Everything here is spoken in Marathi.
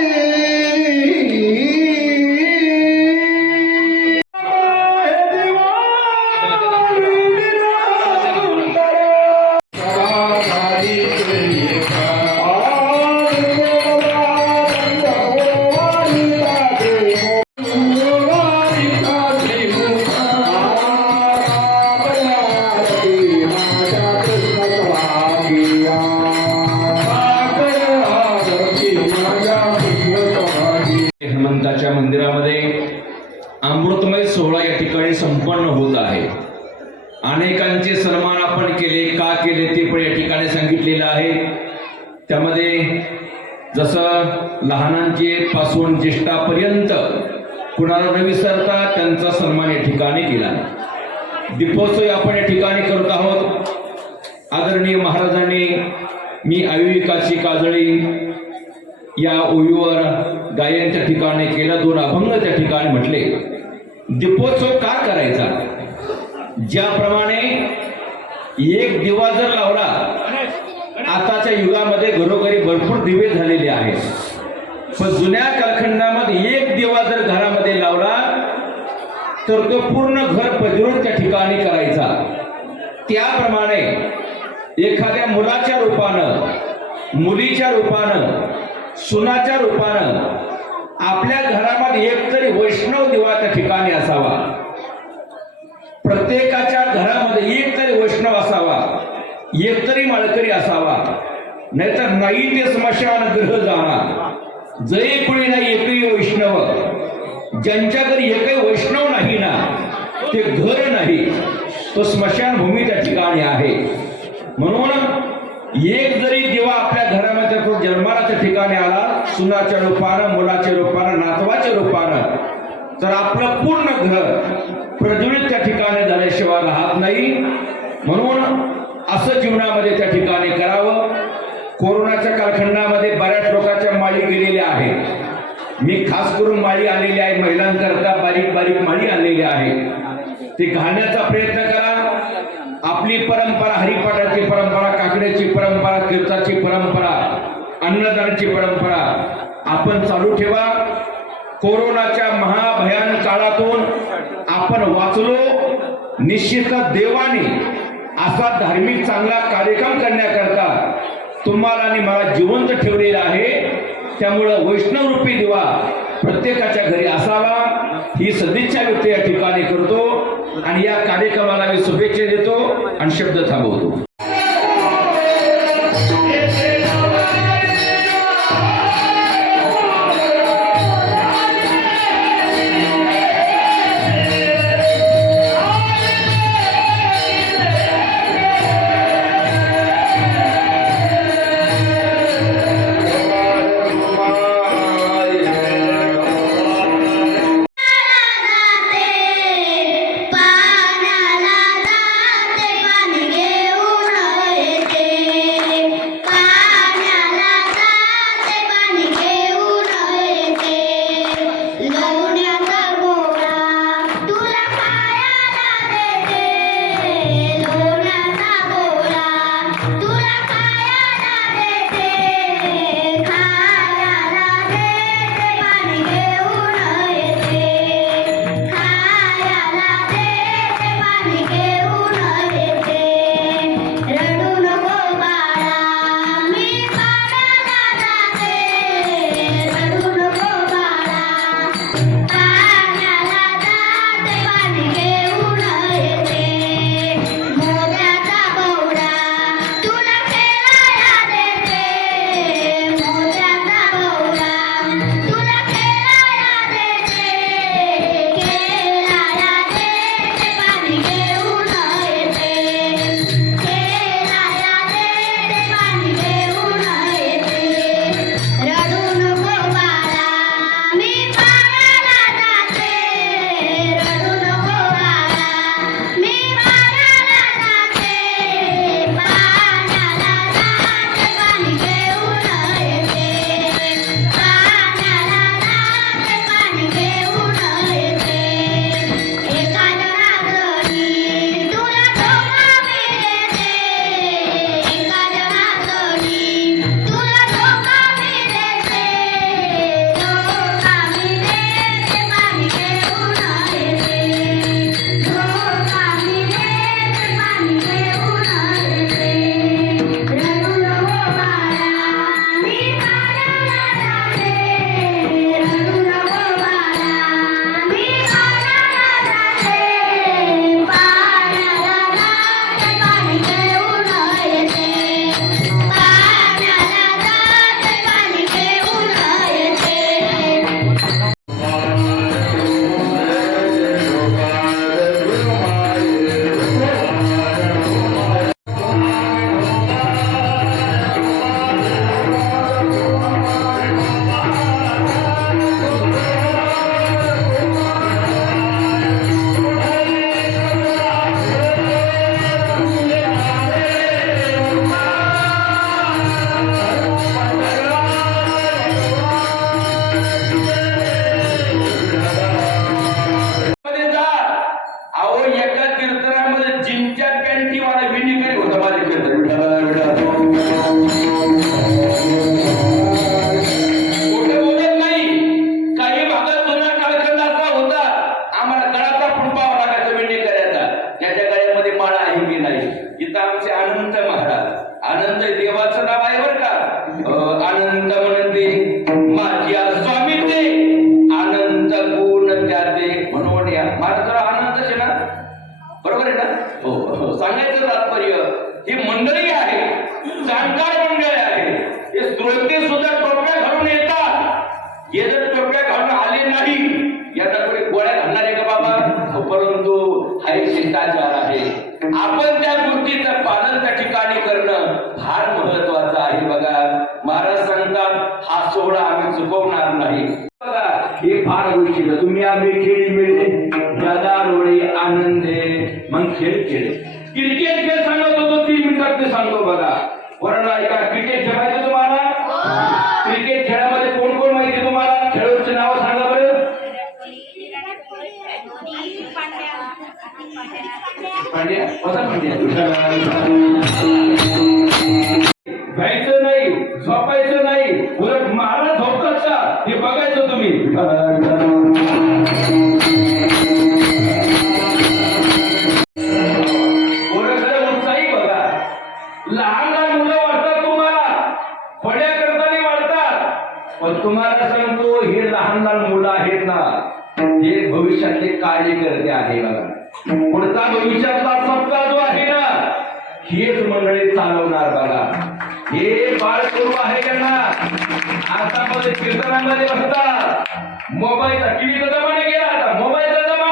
Amen. हनुमंताच्या मंदिरामध्ये अमृतमय सोहळा या ठिकाणी संपन्न होत आहे. अनेकांचे सन्मान आपण केले का केले ते पण या ठिकाणी सांगितलेलं आहे. त्यामध्ये जसं लहानांचे पासून ज्येष्ठापर्यंत कुणाला न विसरता त्यांचा सन्मान या ठिकाणी केला. दीपोत्सव आपण या ठिकाणी करत आहोत. आदरणीय महाराजांनी मी आयुविकाची काजळी या ओळीवर गायनच्या ठिकाणी केला दोन अभंग त्या ठिकाणी म्हटले. दीपोत्सव का करायचा? ज्याप्रमाणे एक दिवा जर लावला आताच्या युगामध्ये घरोघरी भरपूर दिवे झालेले आहेत. पण जुन्या कालखंडामध्ये एक दिवा जर घरामध्ये लावला तर तो पूर्ण घर पजरून त्या ठिकाणी करायचा. त्याप्रमाणे एखाद्या मुलाच्या रूपानं मुलीच्या रूपानं सुनाच्या रूपानं आपल्या घरामध्ये एक तरी वैष्णव देवाच्या त्या ठिकाणी असावा. प्रत्येकाच्या घरामध्ये एक तरी वैष्णव असावा. एक तरी माळकरी असावा. नाहीतर नाही ते स्मशान ग्रह जाणार. जरी कोणी नाही एकही वैष्णव ज्यांच्या घरी एकही वैष्णव नाही ना ते घर नाही. तो स्मशानभूमी त्या ठिकाणी आहे. म्हणून एक जरी दिवा आपल्या घरामध्ये तो जन्माला त्या ठिकाणी आला सुनाच्या रूपानं मुलाच्या रूपानं नातवाच्या रूपानं तर आपलं पूर्ण घर प्रज्वलित त्या ठिकाणी झाल्याशिवाय राहत नाही म्हणून असं जीवनामध्ये त्या ठिकाणी करावं. कोरोनाच्या कालखंडामध्ये बऱ्याच लोकांच्या माळी गेलेल्या आहेत. मी खास करून माळी आणलेली आहे महिलांकरता बारीक बारीक माळी आणलेली आहे. ते घालण्याचा प्रयत्न करा. आपली परंपरा हरिपाठाची परंपरा काकड्याची परंपरा कीर्ताची परंपरा अन्नदानाची परंपरा आपण चालू ठेवा. कोरोनाच्या महाभयान काळातून आपण वाचलो. निश्चितच देवाने असा धार्मिक चांगला कार्यक्रम करण्याकरता तुम्हाला आणि मला जिवंत ठेवलेला आहे. त्यामुळं वैष्णव रूपी दिवा प्रत्येकाच्या घरी असावा. ही सदिच्छा व्यक्त या ठिकाणी करतो. आणि या कार्यक्रमाला मी शुभेच्छा देतो आणि शब्द थांबवतो. शिष्टाचार आहे. आपण त्या गोष्टीचं पालन त्या ठिकाणी करणं फार महत्वाचं आहे बघा. महाराज सांगतात हा सोहळा आम्ही चुकवणार नाही. बघा हे फार गोष्टी तुम्ही आम्ही खेळी मिळे दादा रोळे आनंदे. मग खेळ खेळ क्रिकेट खेळ सांगत होतो तीन मिनिटात ते सांगतो बघा वरण ऐका क्रिकेट खेळायचं तुम्हाला क्रिकेट खेळामध्ये कोण कोण माहिती तुम्हाला खेळाडूचे नाव सांगा बरं जायचं नाही झोपायचं नाही उलट महाराज झोपतात का हे बघायचं तुम्ही. तुम्हाला पण तुम्हाला सांगतो हे लहान लहान मुलं आहेत ना हे भविष्यातले कार्यकर्ते आहे बघा. पुढचा भविष्यातला सप्ताह जो आहे ना हेच मंडळी चालवणार बघा. हे बाळ सुरू आहे त्यांना. आता मध्ये कीर्तनामध्ये बसतात मोबाईलचा टीव्हीचा जमाना गेला आता. मोबाईलचा जमाना